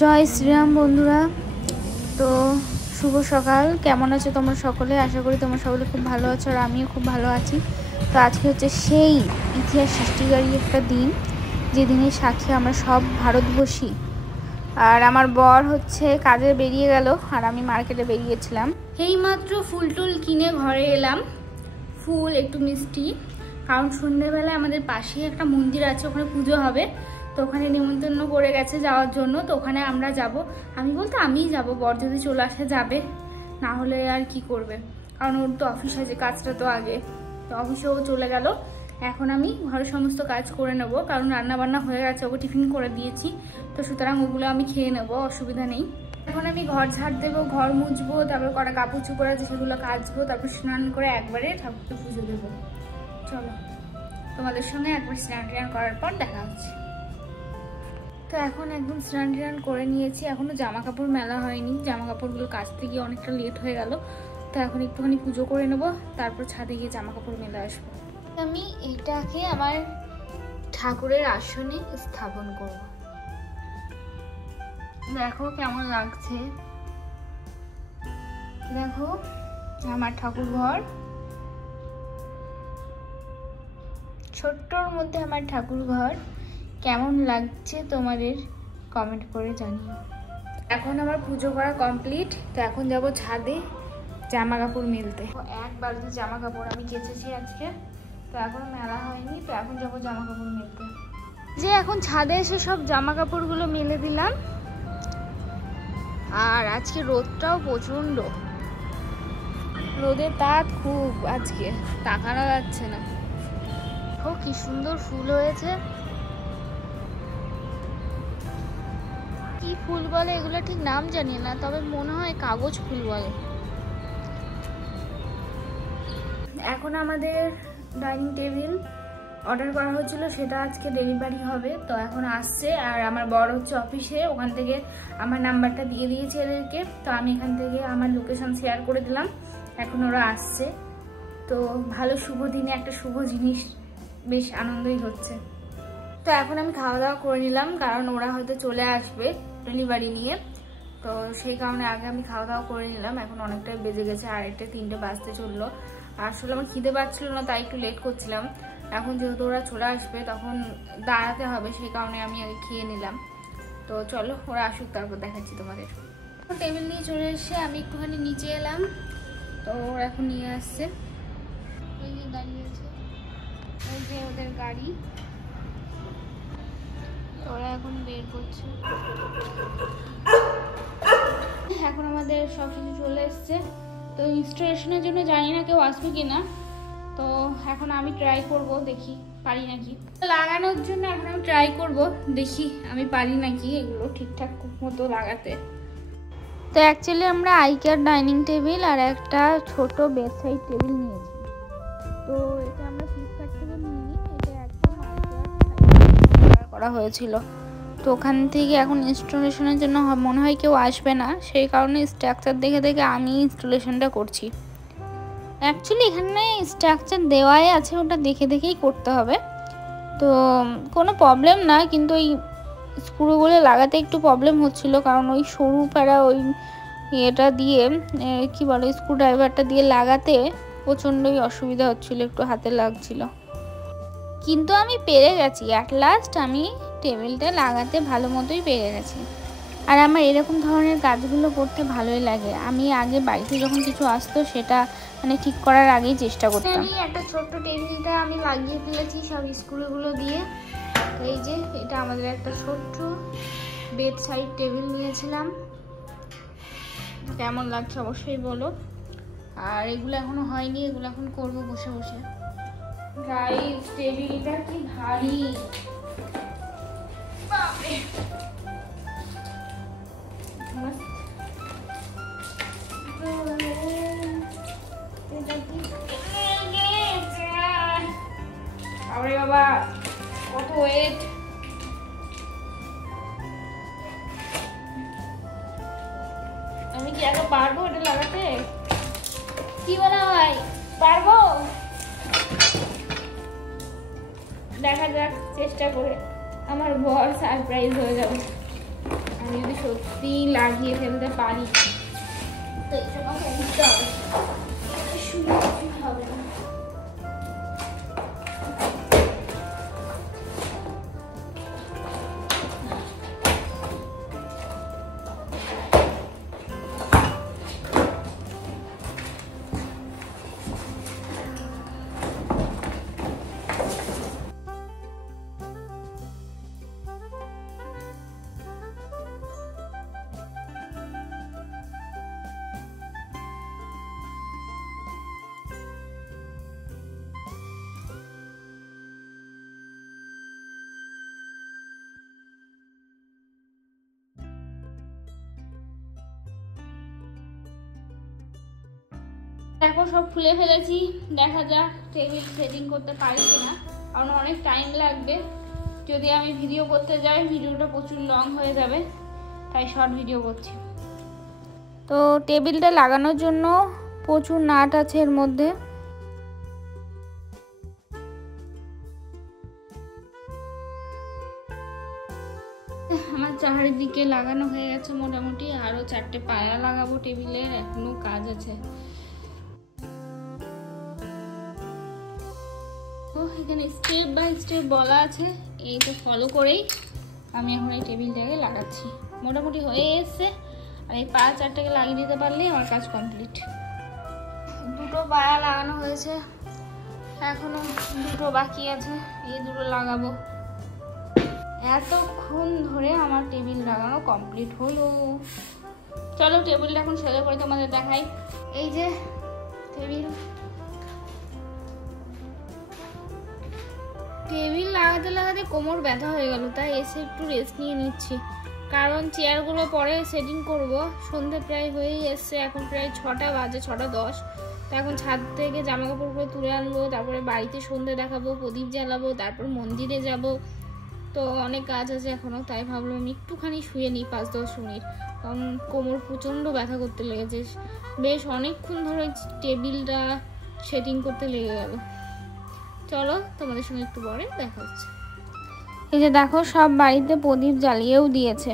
জয় শ্রীরাম বন্ধুরা। তো শুভ সকাল, কেমন আছো তোমরা সকলে? আশা করি তোমরা সকলে খুব ভালো আছো আর আমিও খুব ভালো আছি। তো আজকে হচ্ছে সেই ইতিহাস সৃষ্টিকারী একটা দিন, যেদিনের সাক্ষী আমরা সব ভারতবর্ষী। আর আমার বর হচ্ছে কাজে বেরিয়ে গেল আর আমি মার্কেটে বেরিয়েছিলাম। এইমাত্র ফুল টুল কিনে ঘরে এলাম, ফুল একটু মিষ্টি, কারণ সন্ধ্যেবেলায় আমাদের পাশেই একটা মন্দির আছে, ওখানে পুজো হবে। তো ওখানে নিমন্ত্রণ করে গেছে যাওয়ার জন্য, তো ওখানে আমরা যাব। আমি বলতে আমিই যাব, বর যদি চলে আসে যাবে, না হলে আর কি করবে, কারণ ওর তো অফিস আছে, কাজটা তো আগে। তো অফিসেও চলে গেল। এখন আমি ঘরের সমস্ত কাজ করে নেব, কারণ রান্না বান্না হয়ে গেছে, ওকে টিফিন করে দিয়েছি। তো সুতরাং ওগুলো আমি খেয়ে নেবো, অসুবিধা নেই। এখন আমি ঘর ঝাড় দেবো, ঘর মুছবো, তারপর কটা কাপড় চোপড় আছে সেগুলো কাচবো, তারপর স্নান করে একবারে ঠাকুরকে পুজো দেবো। চলো তোমাদের সঙ্গে একবার স্নান টান করার পর দেখা হচ্ছে। তো এখন একদম স্নান টান করে নিয়েছি, এখনো জামা কাপড় মেলা হয়নি, জামা কাপড়গুলো কাচতে গিয়ে অনেকটা লেট হয়ে গেল। তো এখন একটুখানি পুজো করে নেবো, তারপর ছাদে গিয়ে জামা কাপড় মেলে আসবো। আমি এটাকে আমার ঠাকুরের আসনে স্থাপন করব। দেখো কেমন লাগছে, দেখো আমার ঠাকুর ঘর, ছোট্টর মধ্যে আমার ঠাকুর ঘর। কেমন লাগছে তোমাদের কমেন্ট করে জানিও। এখন আমার পুজো করা কমপ্লিট। তো এখন যাব ছাদে জামা কাপড় মেলতে। এক বালতি জামা কাপড় আমি কেচেছি আজকে, তো এখনো মেলা হয়নি। তো এখন যাবো জামা কাপড় মেলতে। যে এখন ছাদে এসে সব জামা কাপড়গুলো মেলে দিলাম। আর আজকে রোদটাও প্রচন্ড, রোদের তাপ খুব আজকে, তাকানো যাচ্ছে না। ও কি সুন্দর ফুল হয়েছে, কি ফুল বলে এগুলো ঠিক নাম জানি না, তবে মনে হয় কাগজ ফুল বলে। এখন আমাদের ডাইনিং টেবিল অর্ডার করা হচ্ছিল, সেটা আজকে ডেলিভারি হবে। তো এখন আসছে, আর আমার বর হচ্ছে অফিসে, ওখান থেকে আমার নাম্বারটা দিয়ে দিয়েছে এদেরকে। তো আমি এখান থেকে আমার লোকেশন শেয়ার করে দিলাম, এখন ওরা আসছে। তো ভালো শুভ দিনে একটা শুভ জিনিস, বেশ আনন্দই হচ্ছে। তো এখন আমি খাওয়া দাওয়া করে নিলাম, কারণ ওরা হয়তো চলে আসবে ডেলিভারি নিয়ে। তো সেই কারণে আগে আমি খাওয়া দাওয়া করে নিলাম। এখন অনেকটাই বেজে গেছে, 2:30 3টে বাজতে চললো। আসলে আমার খিদে পাচ্ছিল না, তাই একটু লেট করছিলাম। এখন যেহেতু ওরা চলে আসবে, তখন দাঁড়াতে হবে, সেই কারণে আমি আগে খেয়ে নিলাম। তো চলো ওরা আসুক, তারপর দেখাচ্ছি তোমাদের। টেবিল নিয়ে চলে এসে আমি একটুখানি নিচে এলাম। তো ওরা এখন নিয়ে আসছে, ওই যে দাঁড়িয়েছে, ওই যে ওদের গাড়ি, ওরা এখন বের করছে। এখন আমাদের সব কিছু চলে এসছে। তো ইনস্টলেশনের জন্য জানি না কেউ আসবে কিনা, তো এখন আমি ট্রাই করব, দেখি পারি নাকি লাগানোর জন্য। এখন আমি ট্রাই করব, দেখি আমি পারি নাকি এগুলো ঠিকঠাক মতো লাগাতে। তো অ্যাকচুয়ালি আমরা আইকেয়ার ডাইনিং টেবিল আর একটা ছোট বেড সাইড টেবিল নিয়েছি। তো এটা আমরা ফ্লিপকার্ট থেকে নিইনি, এটা একদম আইকেয়ার করা হয়েছিল। তো ওখান থেকে এখন ইনস্টলেশনের জন্য মনে হয় কেউ আসবে না, সেই কারণে স্ট্রাকচার দেখে দেখে আমি ইনস্টলেশনটা করছি। অ্যাকচুয়ালি এখানে স্ট্রাকচার দেওয়াই আছে, ওটা দেখে দেখেই করতে হবে। তো কোনো প্রবলেম না, কিন্তু ওই স্ক্রুগুলো লাগাতে একটু প্রবলেম হচ্ছিল, কারণ ওই সরু প্যারা ওই এটা দিয়ে কি বলে স্ক্রু ড্রাইভারটা দিয়ে লাগাতে প্রচণ্ডই অসুবিধা হচ্ছিল, একটু হাতে লাগছিল। কিন্তু আমি পেরে গেছি, অ্যাট লাস্ট আমি টেবিলটা লাগাতে ভালো মতোই পেরে গেছি। আর আমার এরকম ধরনের কাজগুলো করতে ভালোই লাগে। আমি আগে বাড়িতে যখন কিছু আসতো, সেটা মানে ঠিক করার আগেই চেষ্টা করতাম। আমি একটা ছোট্ট টেবিলটা আমি লাগিয়ে ফেলেছি সব স্ক্রুগুলো দিয়ে। এই যে এটা আমাদের একটা ছোট্ট বেড সাইড টেবিল নিয়েছিলাম, কেমন লাগছে অবশ্যই বলো। আর এগুলো এখনো হয়নি, এগুলো এখন করবো বসে বসে। গাইস টেবিলটা কি ভারী, বাপরে। আরে বাবা কত ওয়েট। আমি কি একা পারবো এটা লাগাতে? কি বলা হয়, পারবো? দেখা যাক চেষ্টা করে, আমার বর সারপ্রাইজ হয়ে যাবে। আমি যদি সত্যি লাগিয়ে ফেলতে পারি তো এটা আমাকে দিতে হবে, শুনে হবে না। দেখো সব খুলে ফেলেছি, দেখা যাক টেবিল সেটিং করতে পারি কিনা, কারণ অনেক টাইম লাগবে। যদি আমি ভিডিও করতে যাই ভিডিওটা প্রচুর লং হয়ে যাবে, তাই শর্ট ভিডিও করছি। তো টেবিলটা লাগানোর জন্য প্রচুর নাট আছে এর মধ্যে। আমার চারিদিকে লাগানো হয়ে গেছে মোটামুটি, আরো 4টে পায়া লাগাবো টেবিলের, এখনো কাজ আছে। এখানে স্টেপ বাই স্টেপ বলা আছে, এইটা ফলো করেই আমি এখন এই টেবিলটাকে লাগাচ্ছি। মোটামুটি হয়ে এসছে, আর এই পায়া 4টাকে লাগিয়ে দিতে পারলেই আমার কাজ কমপ্লিট। 2টো পায়া লাগানো হয়েছে, এখনো 2টো বাকি আছে, এই 2টো লাগাবো। এতক্ষণ ধরে আমার টেবিল লাগানো কমপ্লিট হলো। চলো টেবিলটা এখন সোজা করে তোমাদের দেখাই। এই যে টেবিল লাগাতে লাগাতে কোমর ব্যথা হয়ে গেল, তাই এসে একটু রেস্ট নিয়ে নিচ্ছি। কারণ চেয়ারগুলো পরে সেটিং করব। সন্ধে প্রায় হয়েই এসছে, এখন প্রায় 6টা বাজে, 6:10। তো এখন ছাদ থেকে জামা কাপড়গুলো তুলে আনবো, তারপরে বাড়িতে সন্ধে দেখাবো, প্রদীপ জ্বালাবো, তারপর মন্দিরে যাব। তো অনেক কাজ আছে এখনো, তাই ভাবলাম আমি একটুখানি শুয়ে নিই 5-10 মিনিট, কারণ কোমর প্রচণ্ড ব্যথা করতে লেগেছে। বেশ অনেকক্ষণ ধরে টেবিলটা সেটিং করতে লেগে গেল। চলো তোমাদের সঙ্গে একটু পরে দেখা হচ্ছে। এই যে দেখো সব বাড়িতে প্রদীপ জ্বালিয়েও দিয়েছে।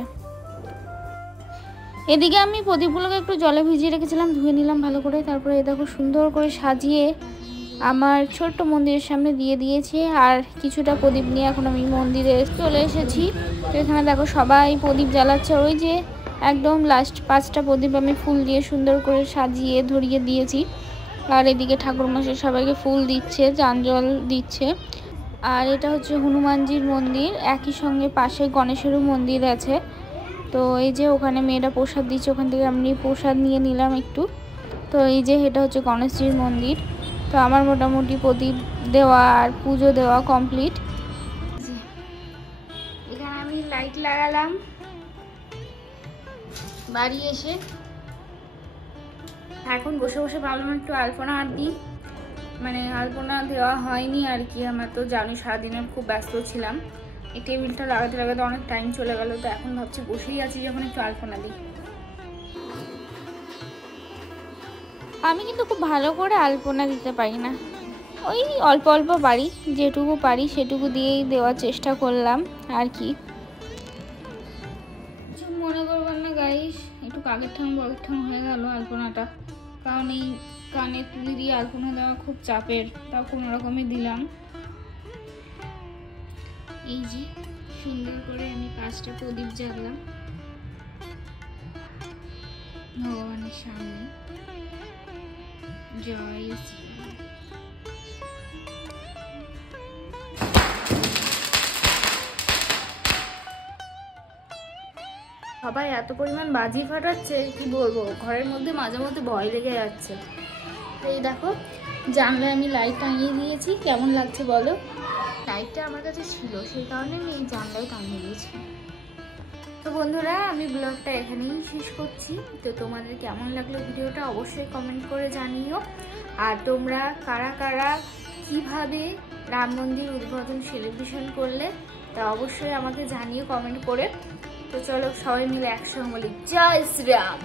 এদিকে আমি প্রদীপগুলোকে একটু জলে ভিজিয়ে রেখেছিলাম, ধুয়ে নিলাম ভালো করে। তারপরে দেখো সুন্দর করে সাজিয়ে আমার ছোট্ট মন্দিরের সামনে দিয়ে দিয়েছি, আর কিছুটা প্রদীপ নিয়ে এখন আমি মন্দিরে চলে এসেছি। তো এখানে দেখো সবাই প্রদীপ জ্বালাচ্ছে, ওই যে একদম লাস্ট 5টা প্রদীপ আমি ফুল দিয়ে সুন্দর করে সাজিয়ে ধরিয়ে দিয়েছি। আর এদিকে ঠাকুরমশাই সবাইকে ফুল দিচ্ছে, চাঞ্জল দিচ্ছে। আর এটা হচ্ছে হনুমানজির মন্দির, একই সঙ্গে পাশে গণেশেরও মন্দির আছে। তো এই যে ওখানে মেয়েরা প্রসাদ দিচ্ছে, ওখান থেকে আমি প্রসাদ নিয়ে নিলাম একটু। তো এই যে এটা হচ্ছে গণেশজির মন্দির। তো আমার মোটামুটি প্রদীপ দেওয়া আর পুজো দেওয়া কমপ্লিট। এখানে আমি লাইট লাগালাম বাড়ি এসে। এখন বসে বসে ভাবলাম একটু আলপনা আর দিই, মানে আলপনা দেওয়া হয়নি আর কি। আমার তো জানি সারাদিনে খুব ব্যস্ত ছিলাম, এই টেবিলটা লাগাতে লাগাতে অনেক টাইম চলে গেল। তো এখন ভাবছি বসেই আছি যখন একটু আলপনা দিই। আমি কিন্তু খুব ভালো করে আলপনা দিতে পারি না, ওই অল্প অল্প পারি, যেটুকু পারি সেটুকু দিয়েই দেওয়ার চেষ্টা করলাম আর কি। কিছু মনে করবেন না গাইস, একটু কাকের ঠাং বগের ঠাং হয়ে গেল আলপনাটা, কারণ এই কানে তুলি দিয়ে আলপনা দেওয়া খুব চাপের, তাও কোনো রকমে দিলাম। এই যে সুন্দর করে আমি 5টা প্রদীপ জ্বাললাম ভগবানের সামনে। জয় শ্রীরাম। সবাই এত পরিমাণ বাজি ফাটাচ্ছে কি বলবো, ঘরের মধ্যে মাঝে মধ্যে ভয় লেগে যাচ্ছে। এই দেখো জানলায় আমি লাইট টাঙিয়ে দিয়েছি, কেমন লাগছে বলো? লাইটটা আমার কাছে ছিল, সেই কারণে আমি এই জানলায় টাঙিয়ে দিয়েছি। তো বন্ধুরা আমি ব্লগটা এখানেই শেষ করছি। তো তোমাদের কেমন লাগলো ভিডিওটা অবশ্যই কমেন্ট করে জানিও। আর তোমরা কারা কারা কিভাবে রাম মন্দির উদ্বোধন সেলিব্রেশন করলে তা অবশ্যই আমাকে জানিও কমেন্ট করে। তো চলো সবাই মিলে একসঙ্গে বলি জয় শ্রীরাম।